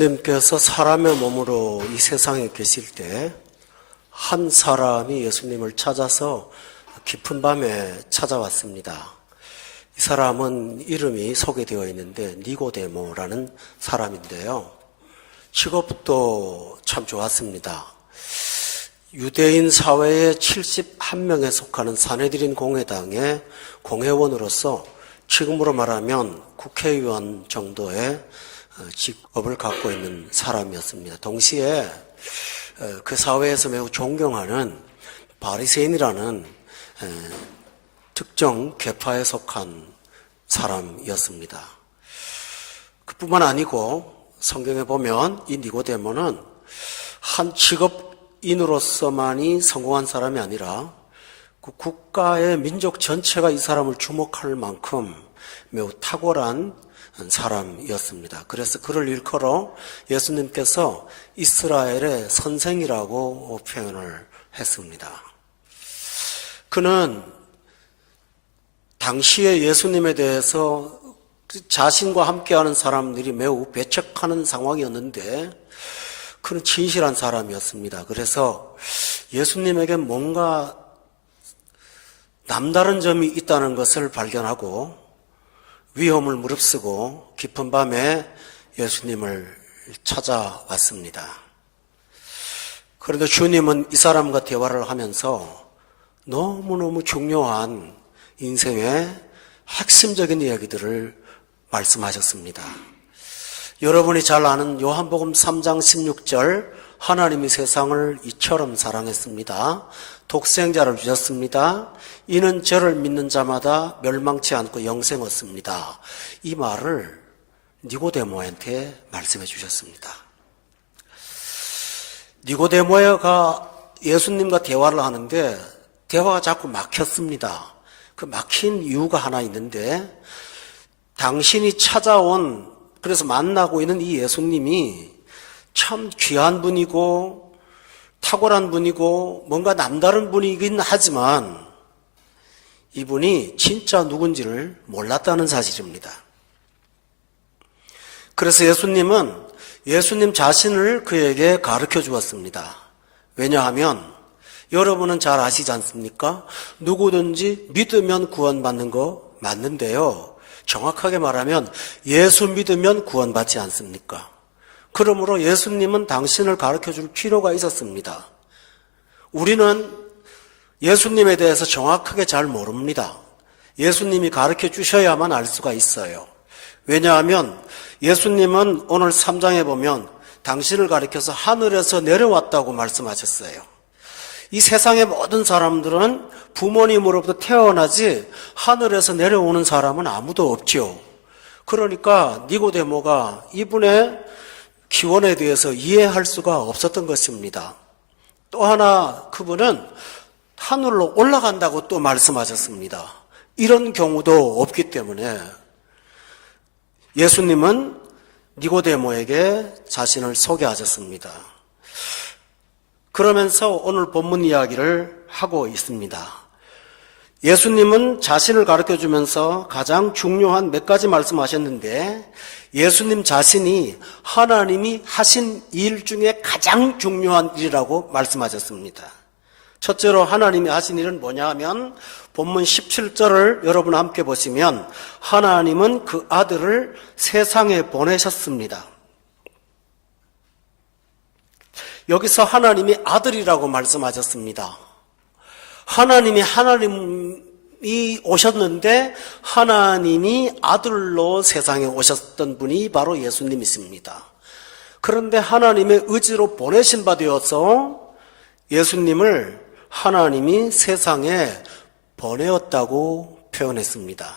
예수님께서 사람의 몸으로 이 세상에 계실 때 한 사람이 예수님을 찾아서 깊은 밤에 찾아왔습니다. 이 사람은 이름이 소개되어 있는데 니고데모라는 사람인데요. 직업도 참 좋았습니다. 유대인 사회의 71명에 속하는 사내들인 공회당의 공회원으로서 지금으로 말하면 국회의원 정도의 직업을 갖고 있는 사람이었습니다. 동시에 그 사회에서 매우 존경하는 바리새인이라는 특정 계파에 속한 사람이었습니다. 그뿐만 아니고 성경에 보면 이 니고데모는 한 직업인으로서만이 성공한 사람이 아니라 그 국가의 민족 전체가 이 사람을 주목할 만큼 매우 탁월한 사람이었습니다. 그래서 그를 일컬어 예수님께서 이스라엘의 선생이라고 표현을 했습니다. 그는 당시에 예수님에 대해서 자신과 함께하는 사람들이 매우 배척하는 상황이었는데 그는 진실한 사람이었습니다. 그래서 예수님에게 뭔가 남다른 점이 있다는 것을 발견하고 위험을 무릅쓰고 깊은 밤에 예수님을 찾아왔습니다. 그런데 주님은 이 사람과 대화를 하면서 너무너무 중요한 인생의 핵심적인 이야기들을 말씀하셨습니다. 여러분이 잘 아는 요한복음 3장 16절 하나님이 세상을 이처럼 사랑했습니다. 독생자를 주셨습니다. 이는 저를 믿는 자마다 멸망치 않고 영생 얻습니다. 이 말을 니고데모한테 말씀해 주셨습니다. 니고데모가 예수님과 대화를 하는데 대화가 자꾸 막혔습니다. 그 막힌 이유가 하나 있는데 당신이 찾아온 그래서 만나고 있는 이 예수님이 참 귀한 분이고 탁월한 분이고 뭔가 남다른 분이긴 하지만 이분이 진짜 누군지를 몰랐다는 사실입니다. 그래서 예수님은 예수님 자신을 그에게 가르쳐 주었습니다. 왜냐하면 여러분은 잘 아시지 않습니까? 누구든지 믿으면 구원받는 거 맞는데요. 정확하게 말하면 예수 믿으면 구원받지 않습니까? 그러므로 예수님은 당신을 가르쳐 줄 필요가 있었습니다. 우리는 예수님에 대해서 정확하게 잘 모릅니다. 예수님이 가르쳐 주셔야만 알 수가 있어요. 왜냐하면 예수님은 오늘 3장에 보면 당신을 가르쳐서 하늘에서 내려왔다고 말씀하셨어요. 이 세상의 모든 사람들은 부모님으로부터 태어나지 하늘에서 내려오는 사람은 아무도 없죠. 그러니까 니고데모가 이분의 기원에 대해서 이해할 수가 없었던 것입니다. 또 하나 그분은 하늘로 올라간다고 또 말씀하셨습니다. 이런 경우도 없기 때문에 예수님은 니고데모에게 자신을 소개하셨습니다. 그러면서 오늘 본문 이야기를 하고 있습니다. 예수님은 자신을 가르쳐주면서 가장 중요한 몇 가지 말씀하셨는데 예수님 자신이 하나님이 하신 일 중에 가장 중요한 일이라고 말씀하셨습니다. 첫째로 하나님이 하신 일은 뭐냐 하면 본문 17절을 여러분 함께 보시면 하나님은 그 아들을 세상에 보내셨습니다. 여기서 하나님이 아들이라고 말씀하셨습니다. 하나님이 오셨는데 하나님이 아들로 세상에 오셨던 분이 바로 예수님이십니다. 그런데 하나님의 의지로 보내신 바 되어서 예수님을 하나님이 세상에 보내었다고 표현했습니다.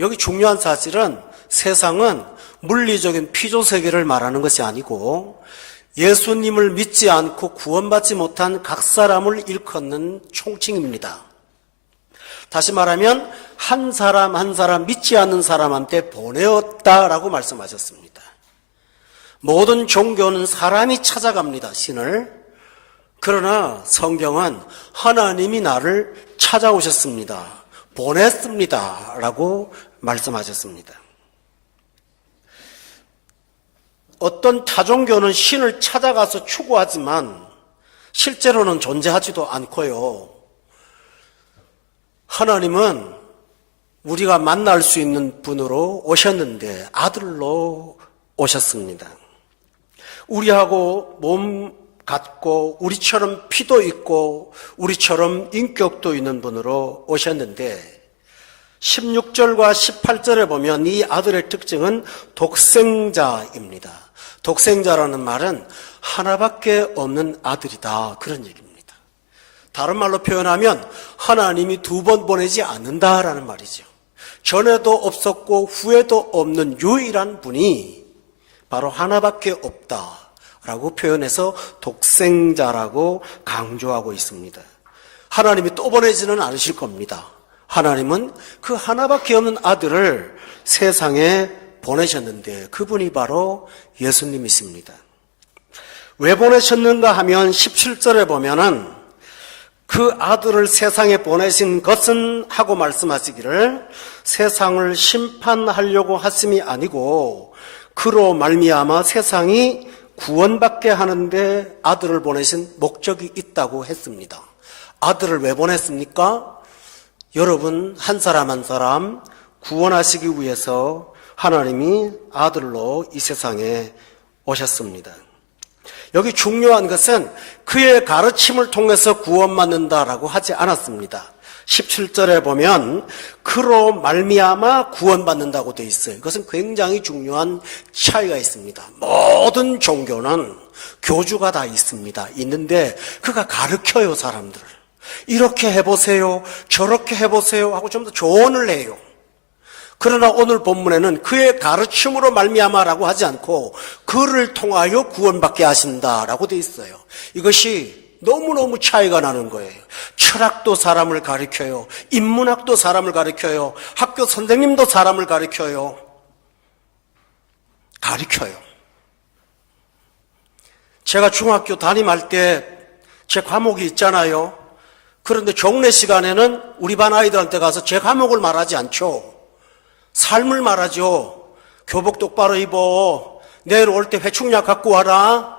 여기 중요한 사실은 세상은 물리적인 피조세계를 말하는 것이 아니고 예수님을 믿지 않고 구원받지 못한 각 사람을 일컫는 총칭입니다. 다시 말하면 한 사람 한 사람 믿지 않는 사람한테 보내었다라고 말씀하셨습니다. 모든 종교는 사람이 찾아갑니다, 신을. 그러나 성경은 하나님이 나를 찾아오셨습니다. 보냈습니다. 라고 말씀하셨습니다. 어떤 타종교는 신을 찾아가서 추구하지만 실제로는 존재하지도 않고요. 하나님은 우리가 만날 수 있는 분으로 오셨는데 아들로 오셨습니다. 우리하고 몸 같고 우리처럼 피도 있고 우리처럼 인격도 있는 분으로 오셨는데 16절과 18절에 보면 이 아들의 특징은 독생자입니다. 독생자라는 말은 하나밖에 없는 아들이다, 그런 얘기입니다. 다른 말로 표현하면 하나님이 두 번 보내지 않는다라는 말이죠. 전에도 없었고 후에도 없는 유일한 분이 바로 하나밖에 없다라고 표현해서 독생자라고 강조하고 있습니다. 하나님이 또 보내지는 않으실 겁니다. 하나님은 그 하나밖에 없는 아들을 세상에 보내셨는데 그분이 바로 예수님이십니다. 왜 보내셨는가 하면 17절에 보면은 그 아들을 세상에 보내신 것은 하고 말씀하시기를 세상을 심판하려고 하심이 아니고 그로 말미암아 세상이 구원받게 하는데 아들을 보내신 목적이 있다고 했습니다. 아들을 왜 보냈습니까? 여러분 한 사람 한 사람 구원하시기 위해서 하나님이 아들로 이 세상에 오셨습니다. 여기 중요한 것은 그의 가르침을 통해서 구원받는다라고 하지 않았습니다. 17절에 보면 그로 말미암아 구원받는다고 되어 있어요. 이것은 굉장히 중요한 차이가 있습니다. 모든 종교는 교주가 다 있습니다. 있는데 그가 가르쳐요, 사람들을. 이렇게 해보세요, 저렇게 해보세요 하고 좀 더 조언을 해요. 그러나 오늘 본문에는 그의 가르침으로 말미암아라고 하지 않고 그를 통하여 구원받게 하신다라고 되어 있어요. 이것이 너무너무 차이가 나는 거예요. 철학도 사람을 가르쳐요. 인문학도 사람을 가르쳐요. 학교 선생님도 사람을 가르쳐요. 제가 중학교 담임할 때 제 과목이 있잖아요. 그런데 종례 시간에는 우리 반 아이들한테 가서 제 과목을 말하지 않죠. 삶을 말하죠. 교복 똑바로 입어. 내일 올 때 회충약 갖고 와라.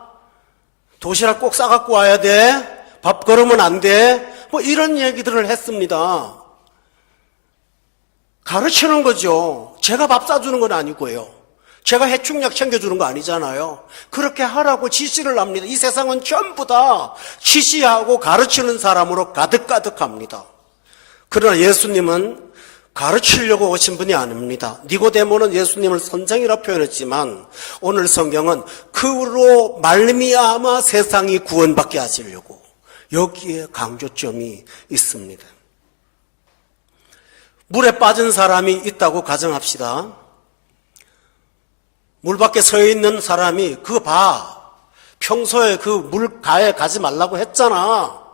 도시락 꼭 싸갖고 와야 돼. 밥 걸으면 안 돼. 뭐 이런 얘기들을 했습니다. 가르치는 거죠. 제가 밥 싸주는 건 아니고요. 제가 해충약 챙겨주는 거 아니잖아요. 그렇게 하라고 지시를 합니다. 이 세상은 전부 다 지시하고 가르치는 사람으로 가득가득합니다. 그러나 예수님은 가르치려고 오신 분이 아닙니다. 니고데모는 예수님을 선생이라 표현했지만 오늘 성경은 그로 말미암아 세상이 구원받게 하시려고 여기에 강조점이 있습니다. 물에 빠진 사람이 있다고 가정합시다. 물 밖에 서 있는 사람이 그거 봐. 평소에 그 물가에 가지 말라고 했잖아.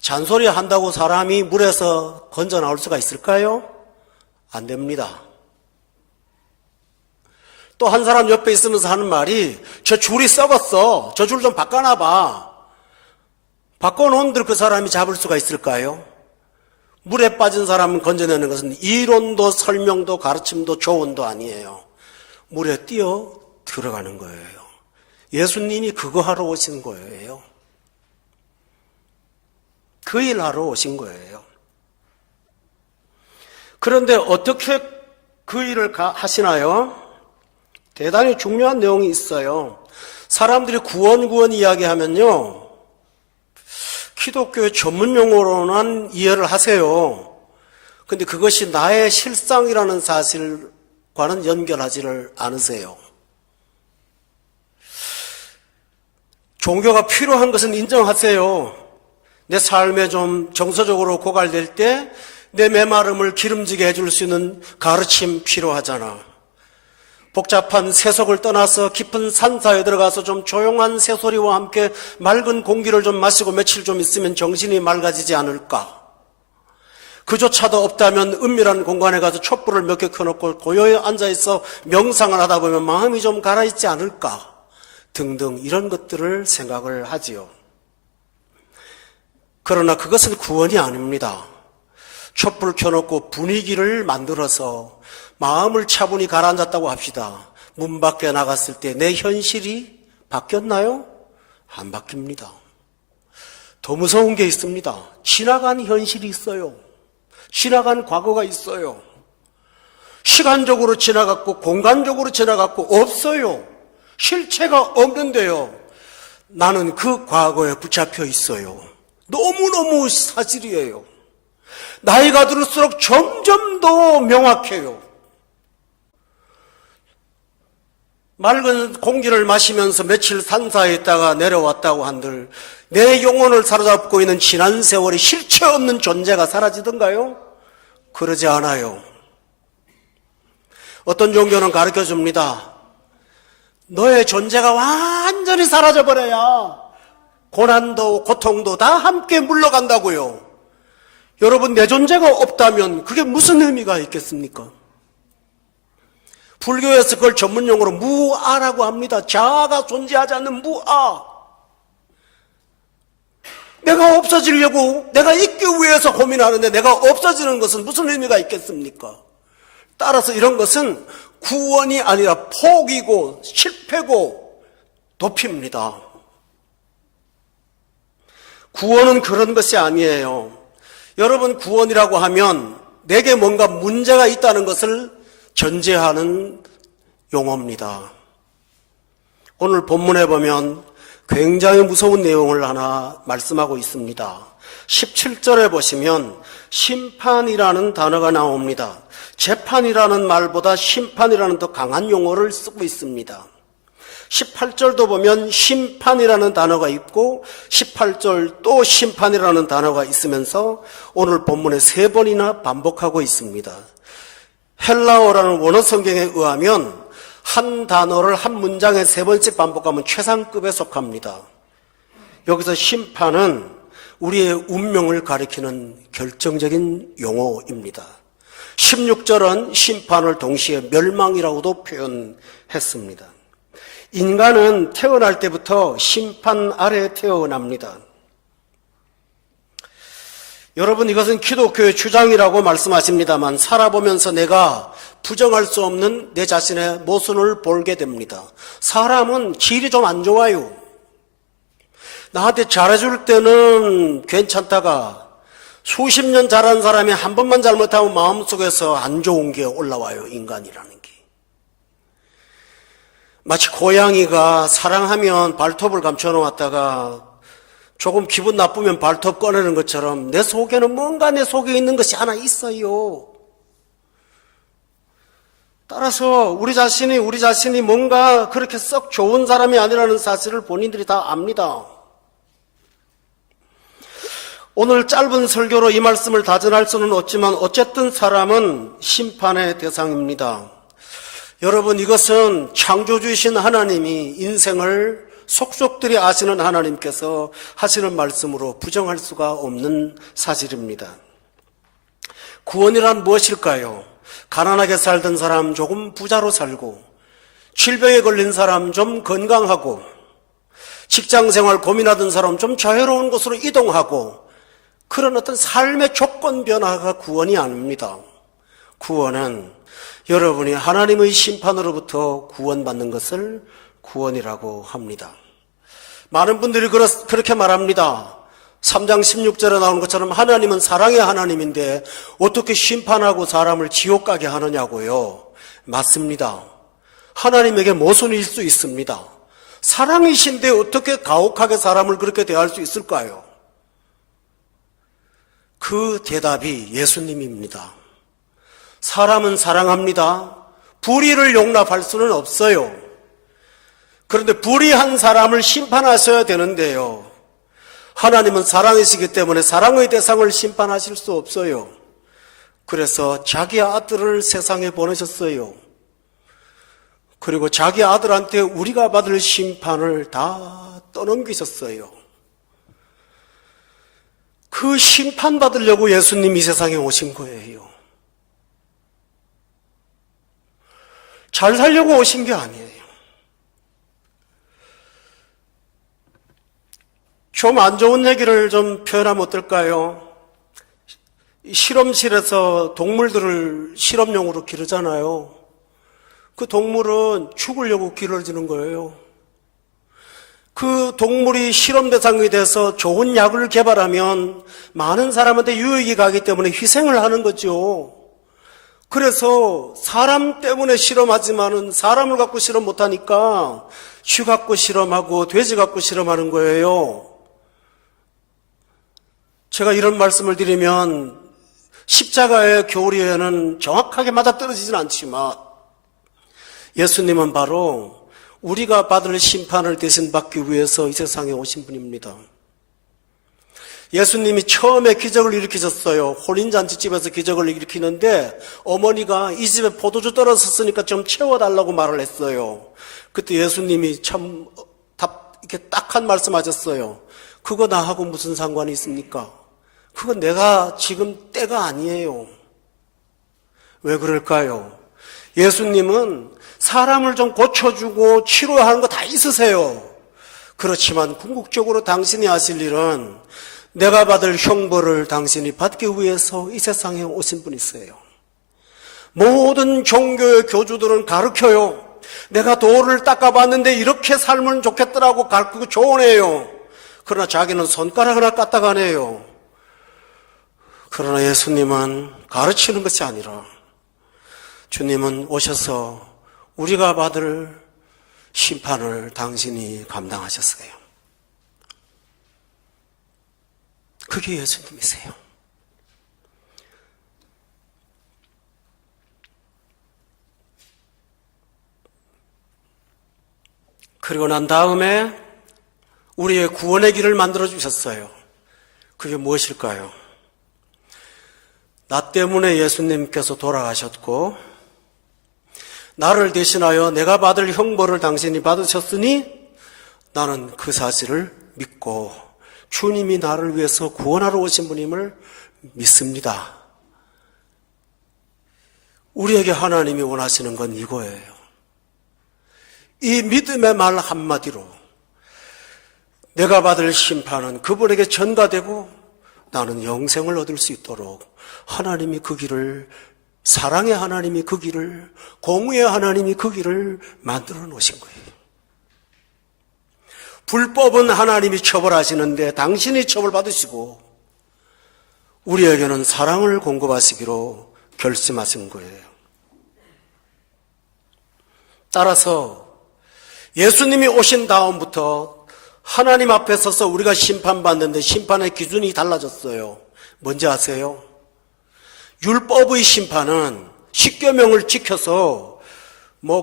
잔소리 한다고 사람이 물에서 건져 나올 수가 있을까요? 안 됩니다. 또 한 사람 옆에 있으면서 하는 말이 저 줄이 썩었어. 저 줄 좀 바꿔놔봐. 바꿔놓은들 그 사람이 잡을 수가 있을까요? 물에 빠진 사람은 건져내는 것은 이론도 설명도 가르침도 조언도 아니에요. 물에 뛰어 들어가는 거예요. 예수님이 그거 하러 오신 거예요. 그 일 하러 오신 거예요. 그런데 어떻게 그 일을 하시나요? 대단히 중요한 내용이 있어요. 사람들이 구원 이야기하면요, 기독교의 전문 용어로는 이해를 하세요. 근데 그것이 나의 실상이라는 사실과는 연결하지를 않으세요. 종교가 필요한 것은 인정하세요. 내 삶에 좀 정서적으로 고갈될 때 내 메마름을 기름지게 해줄 수 있는 가르침 필요하잖아. 복잡한 세속을 떠나서 깊은 산사에 들어가서 좀 조용한 새소리와 함께 맑은 공기를 좀 마시고 며칠 좀 있으면 정신이 맑아지지 않을까? 그조차도 없다면 은밀한 공간에 가서 촛불을 몇 개 켜놓고 고요히 앉아있어 명상을 하다 보면 마음이 좀 가라앉지 않을까? 등등 이런 것들을 생각을 하지요. 그러나 그것은 구원이 아닙니다. 촛불 켜놓고 분위기를 만들어서 마음을 차분히 가라앉았다고 합시다. 문 밖에 나갔을 때 내 현실이 바뀌었나요? 안 바뀝니다. 더 무서운 게 있습니다. 지나간 현실이 있어요. 지나간 과거가 있어요. 시간적으로 지나갔고 공간적으로 지나갔고 없어요. 실체가 없는데요. 나는 그 과거에 붙잡혀 있어요. 너무너무 사실이에요. 나이가 들을수록 점점 더 명확해요. 맑은 공기를 마시면서 며칠 산사에 있다가 내려왔다고 한들 내 영혼을 사로잡고 있는 지난 세월이 실체 없는 존재가 사라지던가요? 그러지 않아요. 어떤 종교는 가르쳐줍니다. 너의 존재가 완전히 사라져버려야 고난도 고통도 다 함께 물러간다고요. 여러분, 내 존재가 없다면 그게 무슨 의미가 있겠습니까? 불교에서 그걸 전문용어로 무아라고 합니다. 자아가 존재하지 않는 무아. 내가 없어지려고, 내가 있기 위해서 고민하는데 내가 없어지는 것은 무슨 의미가 있겠습니까? 따라서 이런 것은 구원이 아니라 포기고 실패고 도피입니다. 구원은 그런 것이 아니에요. 여러분, 구원이라고 하면 내게 뭔가 문제가 있다는 것을 전제하는 용어입니다. 오늘 본문에 보면 굉장히 무서운 내용을 하나 말씀하고 있습니다. 17절에 보시면 심판이라는 단어가 나옵니다. 재판이라는 말보다 심판이라는 더 강한 용어를 쓰고 있습니다. 18절도 보면 심판이라는 단어가 있고 18절 또 심판이라는 단어가 있으면서 오늘 본문에 3번이나 반복하고 있습니다. 헬라어라는 원어 성경에 의하면 한 단어를 한 문장에 3번씩 반복하면 최상급에 속합니다. 여기서 심판은 우리의 운명을 가리키는 결정적인 용어입니다. 16절은 심판을 동시에 멸망이라고도 표현했습니다. 인간은 태어날 때부터 심판 아래에 태어납니다. 여러분, 이것은 기독교의 주장이라고 말씀하십니다만 살아보면서 내가 부정할 수 없는 내 자신의 모순을 보게 됩니다. 사람은 질이 좀 안 좋아요. 나한테 잘해줄 때는 괜찮다가 수십 년 잘한 사람이 한 번만 잘못하면 마음속에서 안 좋은 게 올라와요. 인간이라는 게. 마치 고양이가 사랑하면 발톱을 감춰놓았다가 조금 기분 나쁘면 발톱 꺼내는 것처럼 내 속에는 뭔가 내 속에 있는 것이 하나 있어요. 따라서 우리 자신이 뭔가 그렇게 썩 좋은 사람이 아니라는 사실을 본인들이 다 압니다. 오늘 짧은 설교로 이 말씀을 다 전할 수는 없지만 어쨌든 사람은 심판의 대상입니다. 여러분, 이것은 창조주이신 하나님이 인생을 속속들이 아시는 하나님께서 하시는 말씀으로 부정할 수가 없는 사실입니다. 구원이란 무엇일까요? 가난하게 살던 사람 조금 부자로 살고, 질병에 걸린 사람 좀 건강하고, 직장생활 고민하던 사람 좀 자유로운 곳으로 이동하고, 그런 어떤 삶의 조건 변화가 구원이 아닙니다. 구원은 여러분이 하나님의 심판으로부터 구원받는 것을 구원이라고 합니다. 많은 분들이 그렇게 말합니다. 3장 16절에 나오는 것처럼 하나님은 사랑의 하나님인데 어떻게 심판하고 사람을 지옥 가게 하느냐고요. 맞습니다. 하나님에게 모순일 수 있습니다. 사랑이신데 어떻게 가혹하게 사람을 그렇게 대할 수 있을까요? 그 대답이 예수님입니다. 사람은 사랑합니다. 불의를 용납할 수는 없어요. 그런데 불의한 사람을 심판하셔야 되는데요. 하나님은 사랑이시기 때문에 사랑의 대상을 심판하실 수 없어요. 그래서 자기 아들을 세상에 보내셨어요. 그리고 자기 아들한테 우리가 받을 심판을 다 떠넘기셨어요. 그 심판받으려고 예수님이 세상에 오신 거예요. 잘 살려고 오신 게 아니에요. 좀 안 좋은 얘기를 좀 표현하면 어떨까요? 실험실에서 동물들을 실험용으로 기르잖아요. 그 동물은 죽으려고 길어지는 거예요. 그 동물이 실험 대상이 돼서 좋은 약을 개발하면 많은 사람한테 유익이 가기 때문에 희생을 하는 거죠. 그래서 사람 때문에 실험하지만은 사람을 갖고 실험 못하니까 쥐 갖고 실험하고 돼지 갖고 실험하는 거예요. 제가 이런 말씀을 드리면 십자가의 교리에는 정확하게 맞아떨어지진 않지만 예수님은 바로 우리가 받을 심판을 대신 받기 위해서 이 세상에 오신 분입니다. 예수님이 처음에 기적을 일으키셨어요. 혼인잔치집에서 기적을 일으키는데 어머니가 이 집에 포도주 떨어졌으니까 좀 채워달라고 말을 했어요. 그때 예수님이 참 이렇게 딱한 말씀 하셨어요. 그거 나하고 무슨 상관이 있습니까? 그건 내가 지금 때가 아니에요. 왜 그럴까요? 예수님은 사람을 좀 고쳐주고 치료하는 거 다 있으세요. 그렇지만 궁극적으로 당신이 하실 일은 내가 받을 형벌을 당신이 받기 위해서 이 세상에 오신 분이세요. 모든 종교의 교주들은 가르쳐요. 내가 돌을 닦아봤는데 이렇게 살면 좋겠더라고 가르치고 조언해요. 그러나 자기는 손가락 하나 까딱하네요. 그러나 예수님은 가르치는 것이 아니라 주님은 오셔서 우리가 받을 심판을 당신이 감당하셨어요. 그게 예수님이세요. 그리고 난 다음에 우리의 구원의 길을 만들어 주셨어요. 그게 무엇일까요? 나 때문에 예수님께서 돌아가셨고 나를 대신하여 내가 받을 형벌을 당신이 받으셨으니 나는 그 사실을 믿고 주님이 나를 위해서 구원하러 오신 분임을 믿습니다. 우리에게 하나님이 원하시는 건 이거예요. 이 믿음의 말 한마디로 내가 받을 심판은 그분에게 전가되고 나는 영생을 얻을 수 있도록 하나님이 그 길을, 사랑의 하나님이 그 길을, 공의의 하나님이 그 길을 만들어 놓으신 거예요. 불법은 하나님이 처벌하시는데 당신이 처벌받으시고 우리에게는 사랑을 공급하시기로 결심하신 거예요. 따라서 예수님이 오신 다음부터 하나님 앞에 서서 우리가 심판받는데 심판의 기준이 달라졌어요. 뭔지 아세요? 율법의 심판은 십계명을 지켜서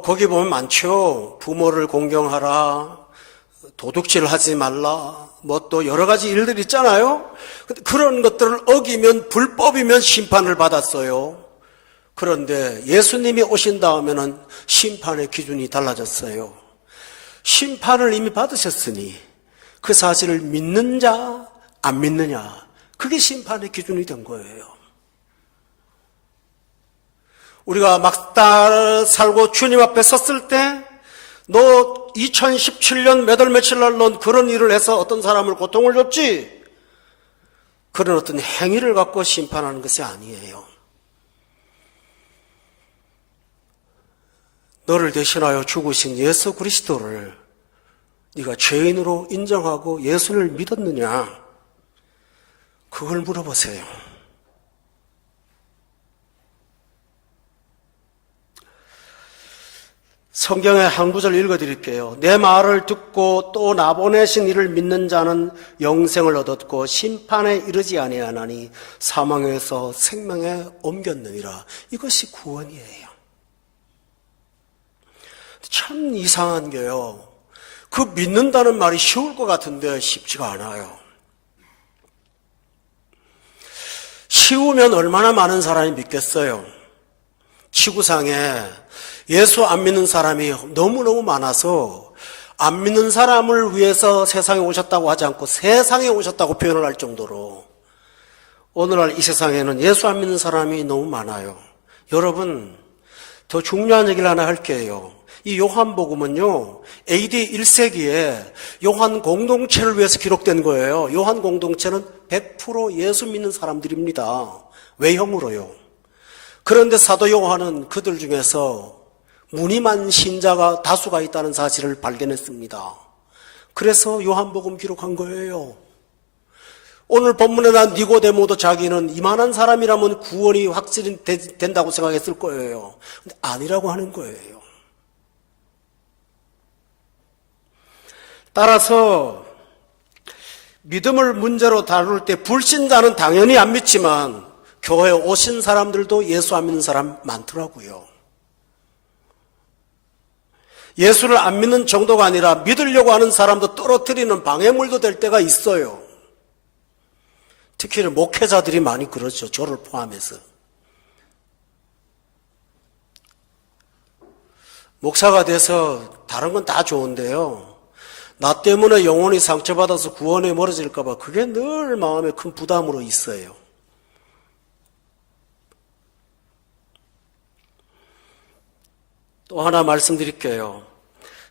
거기 보면 많죠. 부모를 공경하라, 도둑질 하지 말라, 또 여러 가지 일들이 있잖아요. 그런 것들을 어기면 불법이면 심판을 받았어요. 그런데 예수님이 오신 다음에는 심판의 기준이 달라졌어요. 심판을 이미 받으셨으니 그 사실을 믿는 자, 안 믿느냐, 그게 심판의 기준이 된 거예요. 우리가 막 살고 주님 앞에 섰을 때 너 2017년 몇 월 며칠 날 넌 그런 일을 해서 어떤 사람을 고통을 줬지? 그런 어떤 행위를 갖고 심판하는 것이 아니에요. 너를 대신하여 죽으신 예수 그리스도를 네가 죄인으로 인정하고 예수를 믿었느냐? 그걸 물어보세요. 성경의 한 구절 읽어드릴게요. 내 말을 듣고 또 나 보내신 이를 믿는 자는 영생을 얻었고 심판에 이르지 아니하나니 사망에서 생명에 옮겼느니라. 이것이 구원이에요. 참 이상한 게요. 그 믿는다는 말이 쉬울 것 같은데 쉽지가 않아요. 쉬우면 얼마나 많은 사람이 믿겠어요. 지구상에 예수 안 믿는 사람이 너무너무 많아서 안 믿는 사람을 위해서 세상에 오셨다고 하지 않고 세상에 오셨다고 표현을 할 정도로 오늘날 이 세상에는 예수 안 믿는 사람이 너무 많아요. 여러분, 더 중요한 얘기를 하나 할게요. 이 요한복음은요, AD 1세기에 요한 공동체를 위해서 기록된 거예요. 요한 공동체는 100% 예수 믿는 사람들입니다. 외형으로요. 그런데 사도 요한은 그들 중에서 무늬만 신자가 다수가 있다는 사실을 발견했습니다. 그래서 요한복음 기록한 거예요. 오늘 본문에 난 니고데모도 자기는 이만한 사람이라면 구원이 확실히 된다고 생각했을 거예요. 근데 아니라고 하는 거예요. 따라서 믿음을 문제로 다룰 때 불신자는 당연히 안 믿지만 교회에 오신 사람들도 예수 안 믿는 사람 많더라고요. 예수를 안 믿는 정도가 아니라 믿으려고 하는 사람도 떨어뜨리는 방해물도 될 때가 있어요. 특히 목회자들이 많이 그러죠. 저를 포함해서. 목사가 돼서 다른 건 다 좋은데요. 나 때문에 영혼이 상처받아서 구원에 멀어질까 봐 그게 늘 마음에 큰 부담으로 있어요. 또 하나 말씀드릴게요.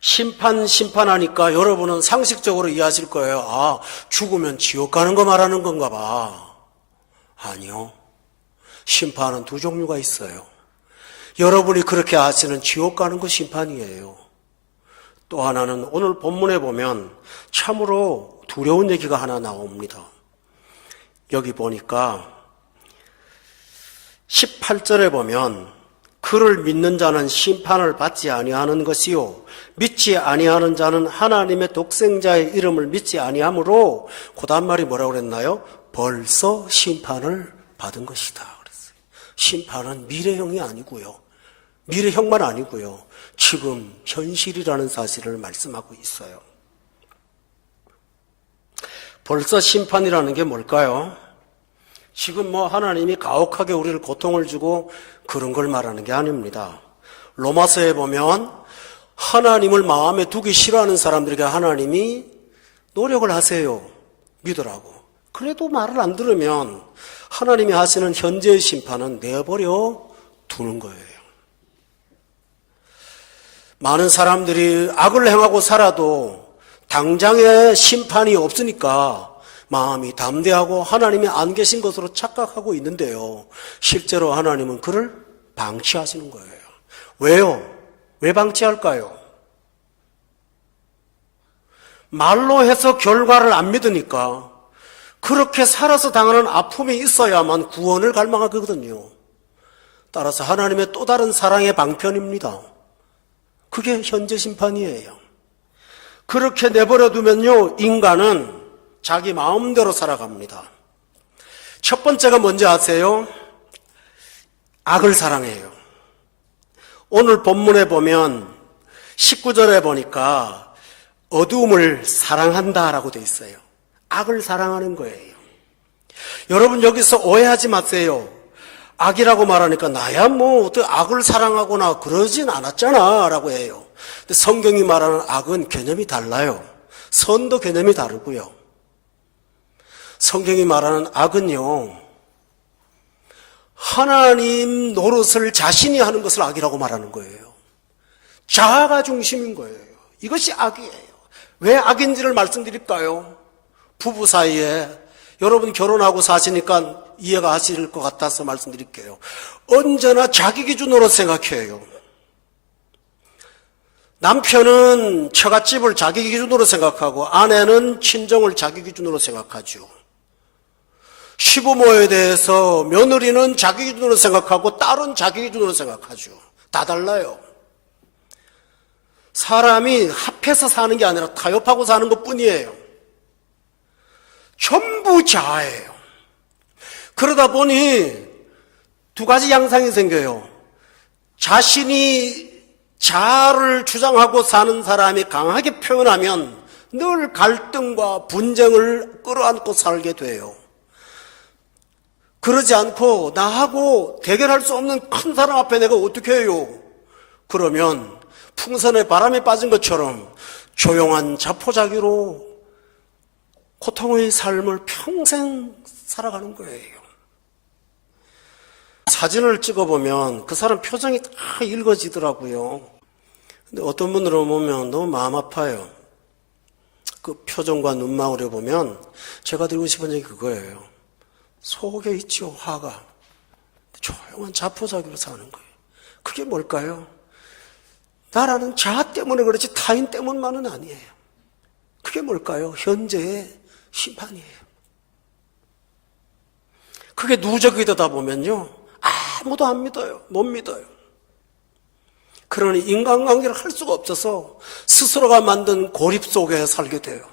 심판하니까 여러분은 상식적으로 이해하실 거예요. 아, 죽으면 지옥 가는 거 말하는 건가 봐. 아니요. 심판은 두 종류가 있어요. 여러분이 그렇게 아시는 지옥 가는 거 심판이에요. 또 하나는 오늘 본문에 보면 참으로 두려운 얘기가 하나 나옵니다. 여기 보니까 18절에 보면 그를 믿는 자는 심판을 받지 아니하는 것이요 믿지 아니하는 자는 하나님의 독생자의 이름을 믿지 아니하므로 그 다음 말이 뭐라고 그랬나요? 벌써 심판을 받은 것이다 그랬어요. 심판은 미래형이 아니고요. 미래형만 아니고요. 지금 현실이라는 사실을 말씀하고 있어요. 벌써 심판이라는 게 뭘까요? 지금 하나님이 가혹하게 우리를 고통을 주고 그런 걸 말하는 게 아닙니다. 로마서에 보면 하나님을 마음에 두기 싫어하는 사람들에게 하나님이 노력을 하세요. 믿으라고. 그래도 말을 안 들으면 하나님이 하시는 현재의 심판은 내버려 두는 거예요. 많은 사람들이 악을 행하고 살아도 당장의 심판이 없으니까 마음이 담대하고 하나님이 안 계신 것으로 착각하고 있는데요. 실제로 하나님은 그를 방치하시는 거예요. 왜요? 왜 방치할까요? 말로 해서 결과를 안 믿으니까 그렇게 살아서 당하는 아픔이 있어야만 구원을 갈망하거든요. 따라서 하나님의 또 다른 사랑의 방편입니다. 그게 현재 심판이에요. 그렇게 내버려 두면요, 인간은 자기 마음대로 살아갑니다. 첫 번째가 뭔지 아세요? 악을 사랑해요. 오늘 본문에 보면 19절에 보니까 어두움을 사랑한다라고 돼 있어요. 악을 사랑하는 거예요. 여러분 여기서 오해하지 마세요. 악이라고 말하니까 나야 어떻게 악을 사랑하거나 그러진 않았잖아 라고 해요. 근데 성경이 말하는 악은 개념이 달라요. 선도 개념이 다르고요. 성경이 말하는 악은요, 하나님 노릇을 자신이 하는 것을 악이라고 말하는 거예요. 자아가 중심인 거예요. 이것이 악이에요. 왜 악인지를 말씀드릴까요? 부부 사이에 여러분 결혼하고 사시니까 이해가 하실 것 같아서 말씀드릴게요. 언제나 자기 기준으로 생각해요. 남편은 처갓집을 자기 기준으로 생각하고 아내는 친정을 자기 기준으로 생각하죠. 시부모에 대해서 며느리는 자기 기준으로 생각하고 딸은 자기 기준으로 생각하죠. 다 달라요. 사람이 합해서 사는 게 아니라 타협하고 사는 것뿐이에요. 전부 자아예요. 그러다 보니 두 가지 양상이 생겨요. 자신이 자아를 주장하고 사는 사람이 강하게 표현하면 늘 갈등과 분쟁을 끌어안고 살게 돼요. 그러지 않고 나하고 대결할 수 없는 큰 사람 앞에 내가 어떻게 해요? 그러면 풍선에 바람이 빠진 것처럼 조용한 자포자기로 고통의 삶을 평생 살아가는 거예요. 사진을 찍어보면 그 사람 표정이 다 읽어지더라고요. 근데 어떤 분들은 보면 너무 마음 아파요. 그 표정과 눈망울을 보면 제가 드리고 싶은 얘기 그거예요. 속에 있죠, 화가. 조용한 자포자기로 사는 거예요. 그게 뭘까요? 나라는 자아 때문에 그렇지 타인 때문만은 아니에요. 그게 뭘까요? 현재의 심판이에요. 그게 누적이 되다 보면요, 아무도 안 믿어요. 못 믿어요. 그러니 인간관계를 할 수가 없어서 스스로가 만든 고립 속에 살게 돼요.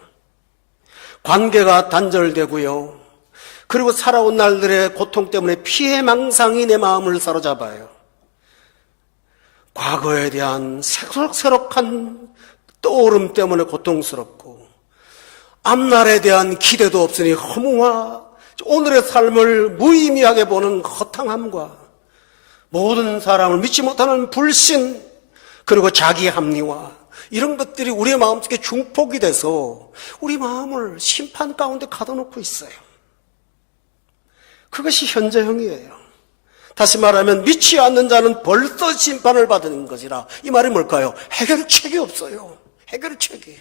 관계가 단절되고요. 그리고 살아온 날들의 고통 때문에 피해망상이 내 마음을 사로잡아요. 과거에 대한 새록새록한 떠오름 때문에 고통스럽고, 앞날에 대한 기대도 없으니 허무와 오늘의 삶을 무의미하게 보는 허탕함과 모든 사람을 믿지 못하는 불신, 그리고 자기 합리화, 이런 것들이 우리의 마음속에 중폭이 돼서 우리 마음을 심판 가운데 가둬놓고 있어요. 그것이 현재형이에요. 다시 말하면 믿지 않는 자는 벌써 심판을 받는 것이라. 이 말이 뭘까요? 해결책이 없어요. 해결책이.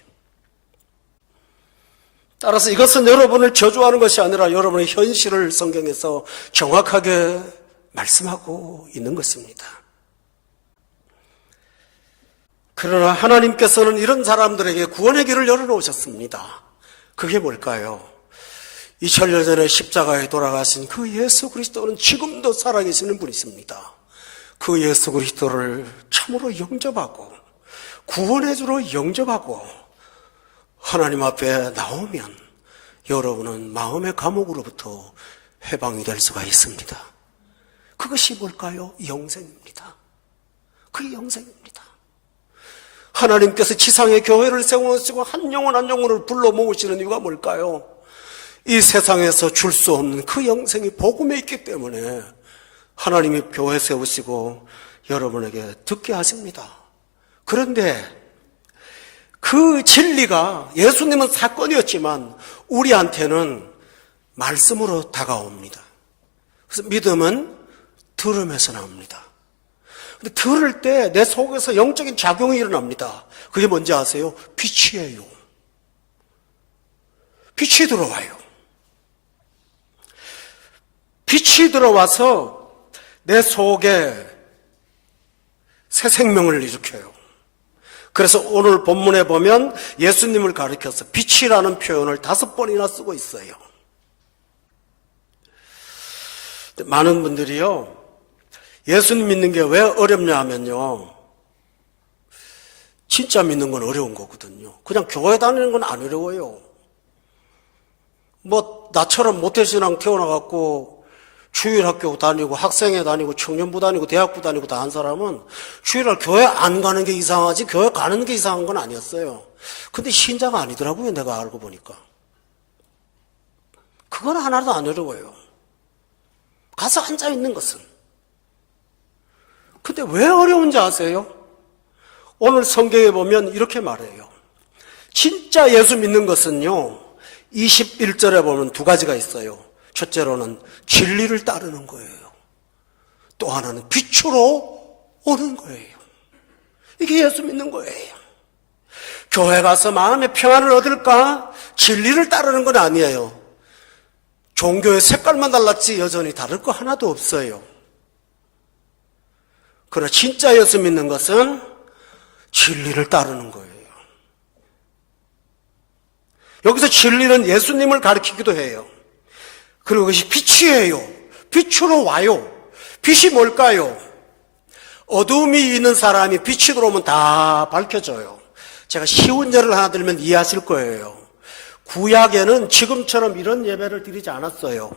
따라서 이것은 여러분을 저주하는 것이 아니라 여러분의 현실을 성경에서 정확하게 말씀하고 있는 것입니다. 그러나 하나님께서는 이런 사람들에게 구원의 길을 열어놓으셨습니다. 그게 뭘까요? 2000년 전에 십자가에 돌아가신 그 예수 그리스도는 지금도 살아계시는 분이십니다. 그 예수 그리스도를 참으로 영접하고 구원의 주로 영접하고 하나님 앞에 나오면 여러분은 마음의 감옥으로부터 해방이 될 수가 있습니다. 그것이 뭘까요? 영생입니다. 그게 영생입니다. 하나님께서 지상에 교회를 세워놓으시고 한 영혼 한 영혼을 불러 모으시는 이유가 뭘까요? 이 세상에서 줄 수 없는 그 영생이 복음에 있기 때문에 하나님이 교회 세우시고 여러분에게 듣게 하십니다. 그런데 그 진리가 예수님은 사건이었지만 우리한테는 말씀으로 다가옵니다. 그래서 믿음은 들음에서 나옵니다. 근데 들을 때 내 속에서 영적인 작용이 일어납니다. 그게 뭔지 아세요? 빛이에요. 빛이 들어와요. 빛이 들어와서 내 속에 새 생명을 일으켜요. 그래서 오늘 본문에 보면 예수님을 가리켜서 빛이라는 표현을 5번이나 쓰고 있어요. 많은 분들이요, 예수님 믿는 게 왜 어렵냐 하면요, 진짜 믿는 건 어려운 거거든요. 그냥 교회 다니는 건 안 어려워요. 뭐 나처럼 모태신앙 태어나갖고 주일학교 다니고 학생회 다니고 청년부 다니고 대학부 다니고 다 한 사람은 주일날 교회 안 가는 게 이상하지 교회 가는 게 이상한 건 아니었어요. 근데 신자가 아니더라고요. 내가 알고 보니까. 그건 하나도 안 어려워요. 가서 앉아있는 것은. 근데 왜 어려운지 아세요? 오늘 성경에 보면 이렇게 말해요. 진짜 예수 믿는 것은요, 21절에 보면 2가지가 있어요. 첫째로는 진리를 따르는 거예요. 또 하나는 빛으로 오는 거예요. 이게 예수 믿는 거예요. 교회 가서 마음의 평안을 얻을까? 진리를 따르는 건 아니에요. 종교의 색깔만 달랐지 여전히 다를 거 하나도 없어요. 그러나 진짜 예수 믿는 것은 진리를 따르는 거예요. 여기서 진리는 예수님을 가리키기도 해요. 그리고 그것이 빛이에요. 빛으로 와요. 빛이 뭘까요? 어둠이 있는 사람이 빛이 들어오면 다 밝혀져요. 제가 쉬운 예를 하나 들면 이해하실 거예요. 구약에는 지금처럼 이런 예배를 드리지 않았어요.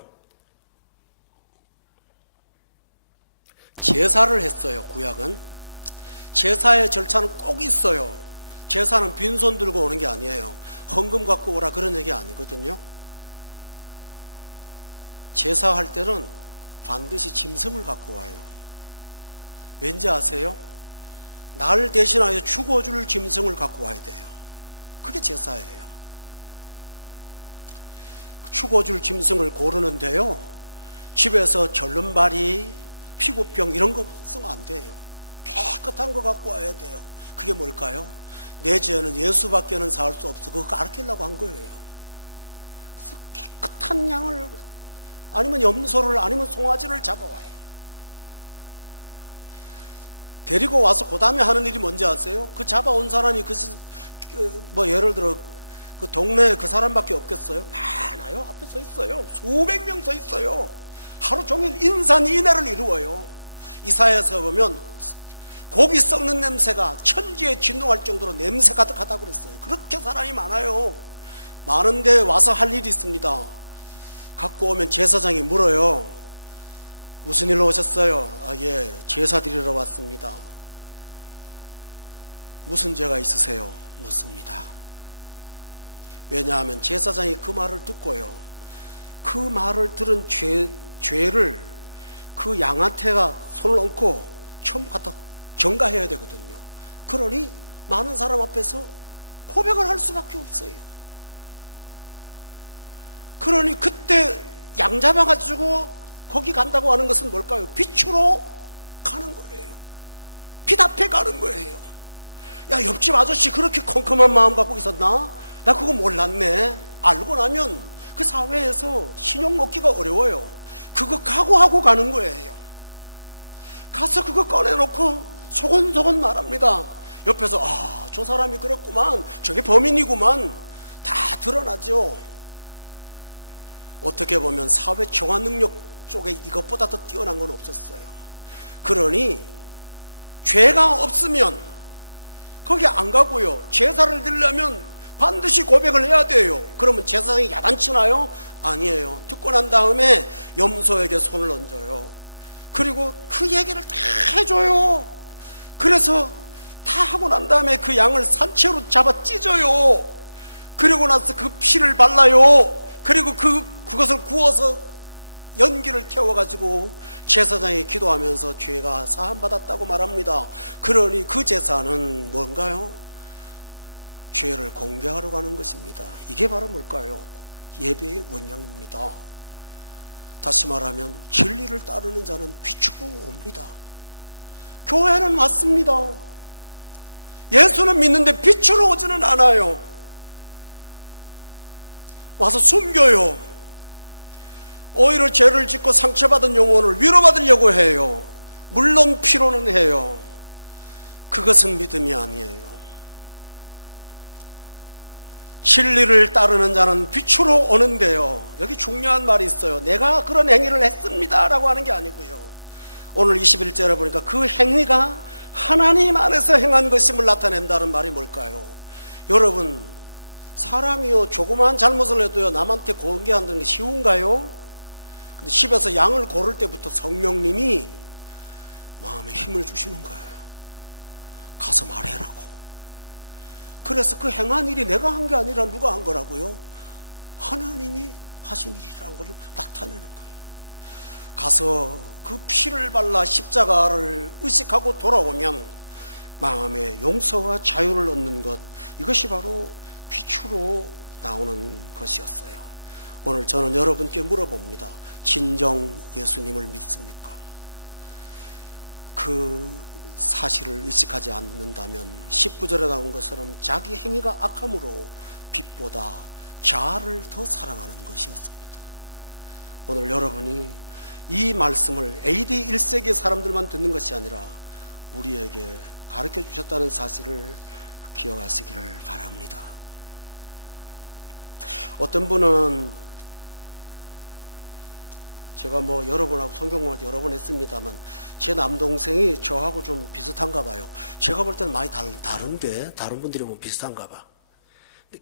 제가 볼 때는 많이 다른데 다른 분들이 뭐 비슷한가 봐.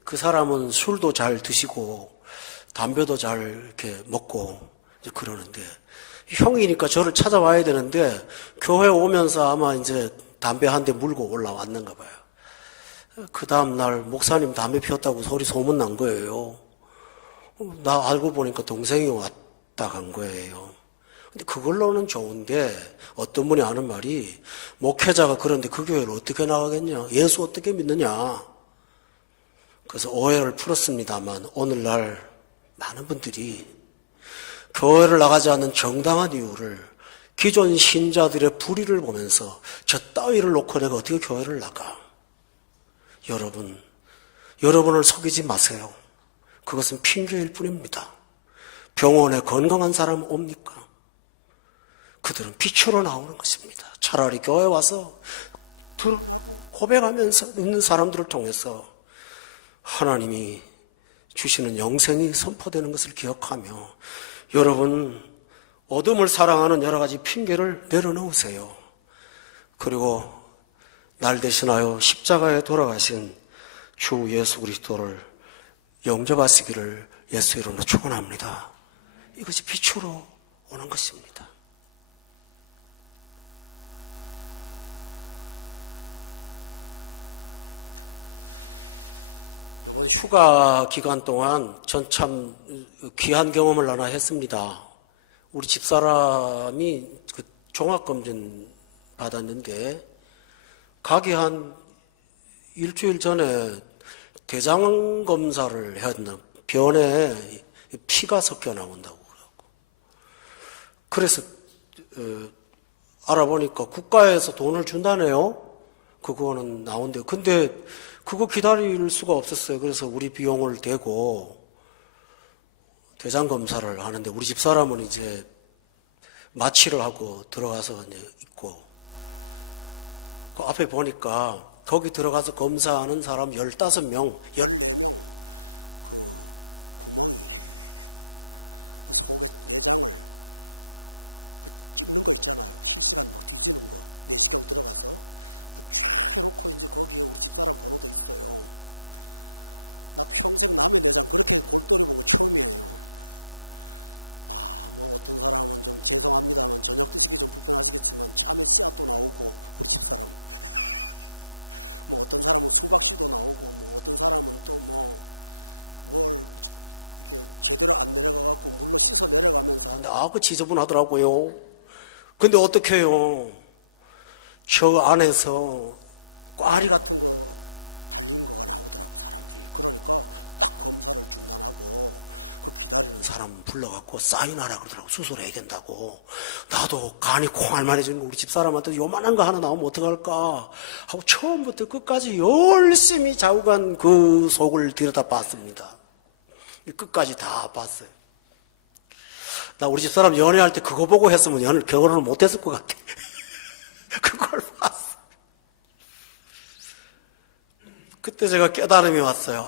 그 사람은 술도 잘 드시고 담배도 잘 이렇게 먹고 이제 그러는데 형이니까 저를 찾아와야 되는데 교회 오면서 아마 이제 담배 한 대 물고 올라왔는가 봐요. 그 다음날 목사님 담배 피웠다고 소문 난 거예요. 나 알고 보니까 동생이 왔다 간 거예요. 근데 그걸로는 좋은데 어떤 분이 하는 말이 목회자가 그런데 그 교회를 어떻게 나가겠냐? 예수 어떻게 믿느냐? 그래서 오해를 풀었습니다만 오늘날 많은 분들이 교회를 나가지 않는 정당한 이유를 기존 신자들의 불의를 보면서 저 따위를 놓고 내가 어떻게 교회를 나가? 여러분을 속이지 마세요. 그것은 핑계일 뿐입니다. 병원에 건강한 사람 옵니까? 그들은 빛으로 나오는 것입니다. 차라리 교회 와서 고백하면서 있는 사람들을 통해서 하나님이 주시는 영생이 선포되는 것을 기억하며 여러분 어둠을 사랑하는 여러 가지 핑계를 내려놓으세요. 그리고 날 대신하여 십자가에 돌아가신 주 예수 그리스도를 영접하시기를 예수 이름으로 축원합니다. 이것이 빛으로 오는 것입니다. 휴가 기간 동안 전 참 귀한 경험을 하나 했습니다. 우리 집사람이 그 종합검진 받았는데 가기 한 일주일 전에 대장 검사를 했나 변에 피가 섞여 나온다고 그러고 그래서 알아보니까 국가에서 돈을 준다네요. 그거는 나온대요. 근데 그거 기다릴 수가 없었어요. 그래서 우리 비용을 대고 대장 검사를 하는데 우리 집사람은 이제 마취를 하고 들어가서 이제 있고 그 앞에 보니까 거기 들어가서 검사하는 사람 15명 그 지저분하더라고요. 근데 어떻게 해요? 저 안에서 꽈리가 사람 불러갖고 사인하라 그러더라고. 수술해야 된다고. 나도 간이 콩알만해지는 거 우리 집사람한테 요만한 거 하나 나오면 어떡할까 하고 처음부터 끝까지 열심히 좌우간 그 속을 들여다 봤습니다. 끝까지 다 봤어요. 나 우리 집사람 연애할 때 그거 보고 했으면 결혼을 못했을 것 같아. 그걸 봤어. 그때 제가 깨달음이 왔어요.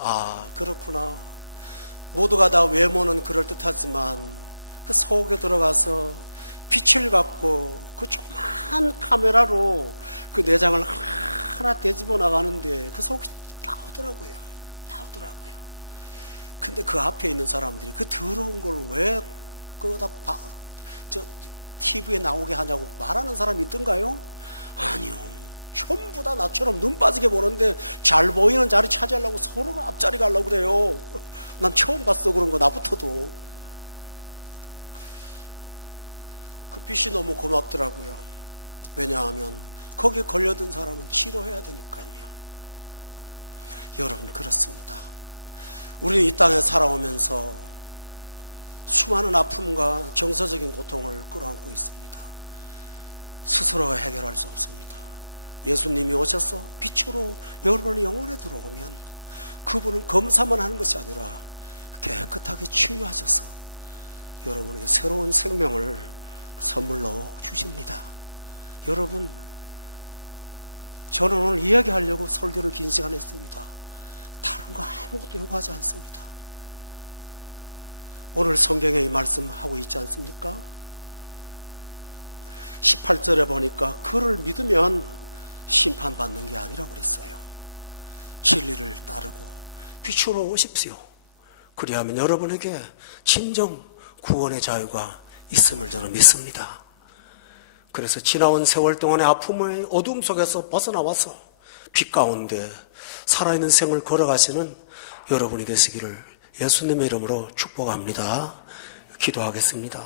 주로 오십시오. 그리하면 여러분에게 진정 구원의 자유가 있음을 저는 믿습니다. 그래서 지나온 세월 동안의 아픔의 어둠 속에서 벗어나와서 빛 가운데 살아있는 생을 걸어가시는 여러분이 되시기를 예수님의 이름으로 축복합니다. 기도하겠습니다.